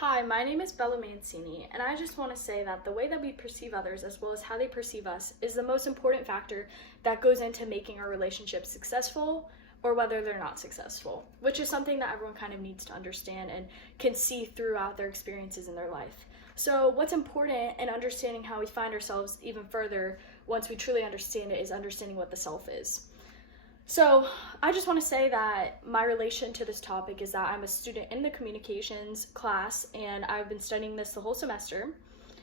Hi, my name is Bella Mancini, and I just want to say that the way that we perceive others as well as how they perceive us is the most important factor that goes into making our relationships successful or whether they're not successful, which is something that everyone kind of needs to understand and can see throughout their experiences in their life. So, what's important in understanding how we find ourselves even further once we truly understand it is understanding what the self is. So, I just want to say that my relation to this topic is that I'm a student in the communications class and I've been studying this the whole semester,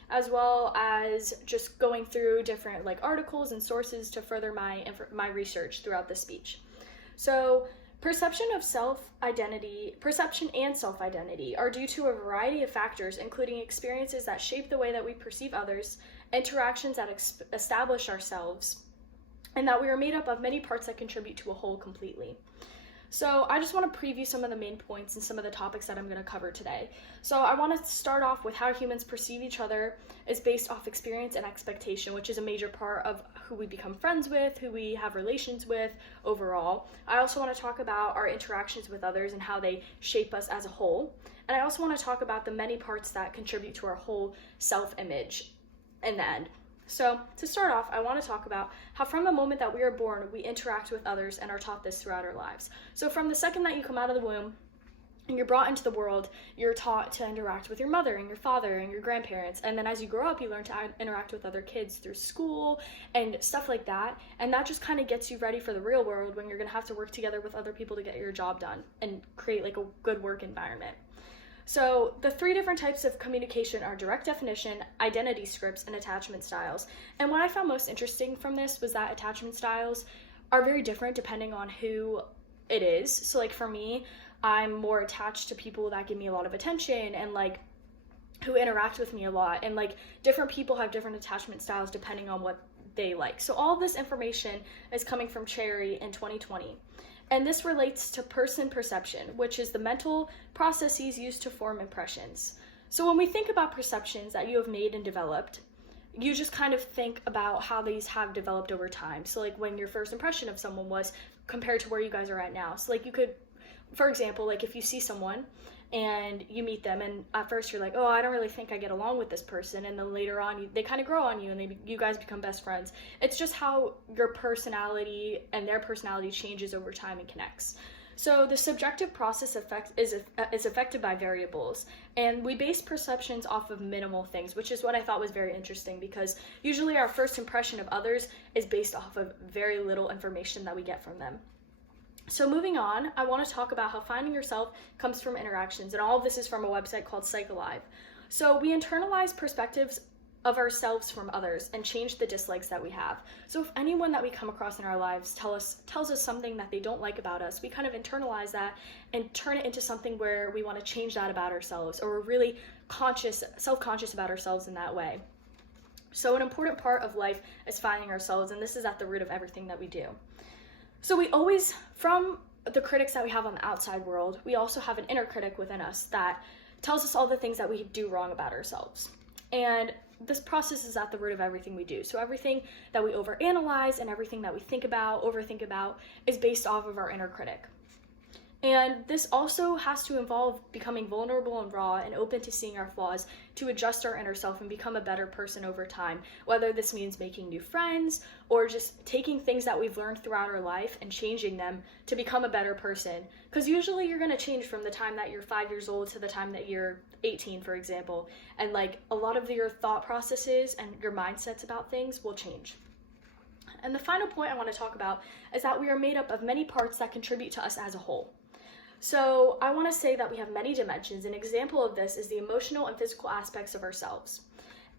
as well as just going through different articles and sources to further my research throughout the speech. So, perception and self-identity are due to a variety of factors, including experiences that shape the way that we perceive others, interactions that establish ourselves, and that we are made up of many parts that contribute to a whole completely. So I just want to preview some of the main points and some of the topics that I'm going to cover today. So I want to start off with how humans perceive each other is based off experience and expectation, which is a major part of who we become friends with, who we have relations with overall. I also want to talk about our interactions with others and how they shape us as a whole. And I also want to talk about the many parts that contribute to our whole self-image in the end. So, to start off, I want to talk about how from the moment that we are born, we interact with others and are taught this throughout our lives. So, from the second that you come out of the womb and you're brought into the world, you're taught to interact with your mother and your father and your grandparents. And then as you grow up, you learn to interact with other kids through school and stuff like that. And that just kind of gets you ready for the real world when you're going to have to work together with other people to get your job done and create a good work environment. So the three different types of communication are direct definition, identity scripts, and attachment styles. And what I found most interesting from this was that attachment styles are very different depending on who it is. So for me, I'm more attached to people that give me a lot of attention and who interact with me a lot. And different people have different attachment styles depending on what they like. So all of this information is coming from Cherry in 2020. And this relates to person perception, which is the mental processes used to form impressions. So when we think about perceptions that you have made and developed, you just kind of think about how these have developed over time. So when your first impression of someone was compared to where you guys are at now. So you could, for example, if you see someone and you meet them and at first you're like, oh, I don't really think I get along with this person, and then later on they kind of grow on you and you guys become best friends. It's just how your personality and their personality changes over time and connects. So the subjective process is affected by variables, and we base perceptions off of minimal things, which is what I thought was very interesting, because usually our first impression of others is based off of very little information that we get from them. So moving on, I want to talk about how finding yourself comes from interactions, and all of this is from a website called PsychAlive. So we internalize perspectives of ourselves from others and change the dislikes that we have. So if anyone that we come across in our lives tells us something that they don't like about us, we kind of internalize that and turn it into something where we want to change that about ourselves, or we're really self-conscious about ourselves in that way. So an important part of life is finding ourselves, and this is at the root of everything that we do. So we always, from the critics that we have on the outside world, we also have an inner critic within us that tells us all the things that we do wrong about ourselves. And this process is at the root of everything we do. So everything that we overanalyze and everything that we overthink about is based off of our inner critic. And this also has to involve becoming vulnerable and raw and open to seeing our flaws to adjust our inner self and become a better person over time, whether this means making new friends or just taking things that we've learned throughout our life and changing them to become a better person. Because usually you're going to change from the time that you're 5 years old to the time that you're 18, for example. And a lot of your thought processes and your mindsets about things will change. And the final point I want to talk about is that we are made up of many parts that contribute to us as a whole. So I want to say that we have many dimensions. An example of this is the emotional and physical aspects of ourselves.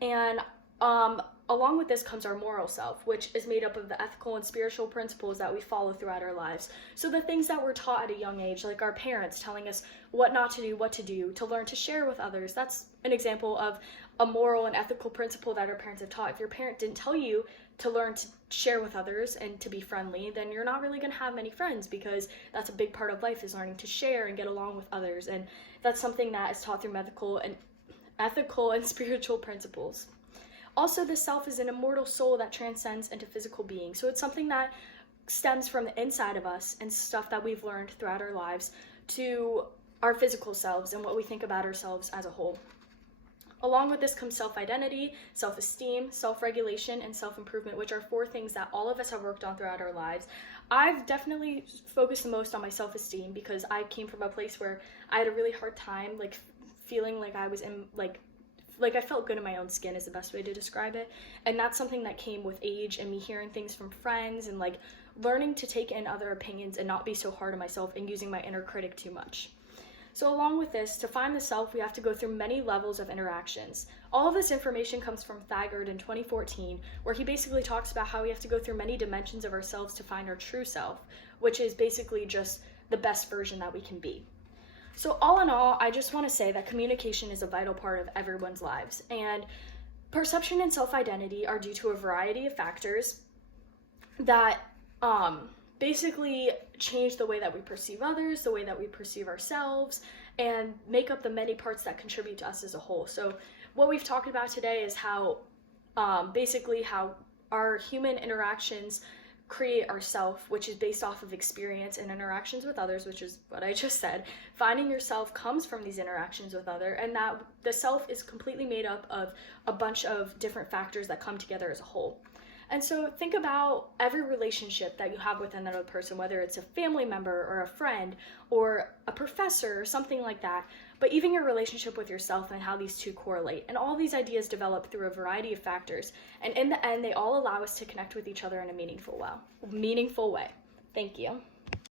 And along with this comes our moral self, which is made up of the ethical and spiritual principles that we follow throughout our lives. So the things that we're taught at a young age, like our parents telling us what not to do, what to do, to learn to share with others. That's an example of a moral and ethical principle that our parents have taught. If your parent didn't tell you to learn to share with others and to be friendly, then you're not really going to have many friends, because that's a big part of life, is learning to share and get along with others. And that's something that is taught through ethical and spiritual principles. Also, the self is an immortal soul that transcends into physical being. So it's something that stems from the inside of us and stuff that we've learned throughout our lives to our physical selves and what we think about ourselves as a whole. Along with this comes self-identity, self-esteem, self-regulation, and self-improvement, which are 4 things that all of us have worked on throughout our lives. I've definitely focused the most on my self-esteem because I came from a place where I had a really hard time, like, feeling like I was in, like I felt good in my own skin is the best way to describe it. And that's something that came with age and me hearing things from friends and, like, learning to take in other opinions and not be so hard on myself and using my inner critic too much. So along with this, to find the self, we have to go through many levels of interactions. All of this information comes from Thagard in 2014, where he basically talks about how we have to go through many dimensions of ourselves to find our true self, which is basically just the best version that we can be. So all in all, I just want to say that communication is a vital part of everyone's lives, and perception and self-identity are due to a variety of factors that basically change the way that we perceive others, the way that we perceive ourselves, and make up the many parts that contribute to us as a whole. So what we've talked about today is how basically how our human interactions create our self, which is based off of experience and interactions with others, which is what I just said. Finding yourself comes from these interactions with others, and that the self is completely made up of a bunch of different factors that come together as a whole. And so think about every relationship that you have with another person, whether it's a family member or a friend or a professor or something like that, but even your relationship with yourself and how these two correlate. And all these ideas develop through a variety of factors. And in the end, they all allow us to connect with each other in a meaningful way. Thank you.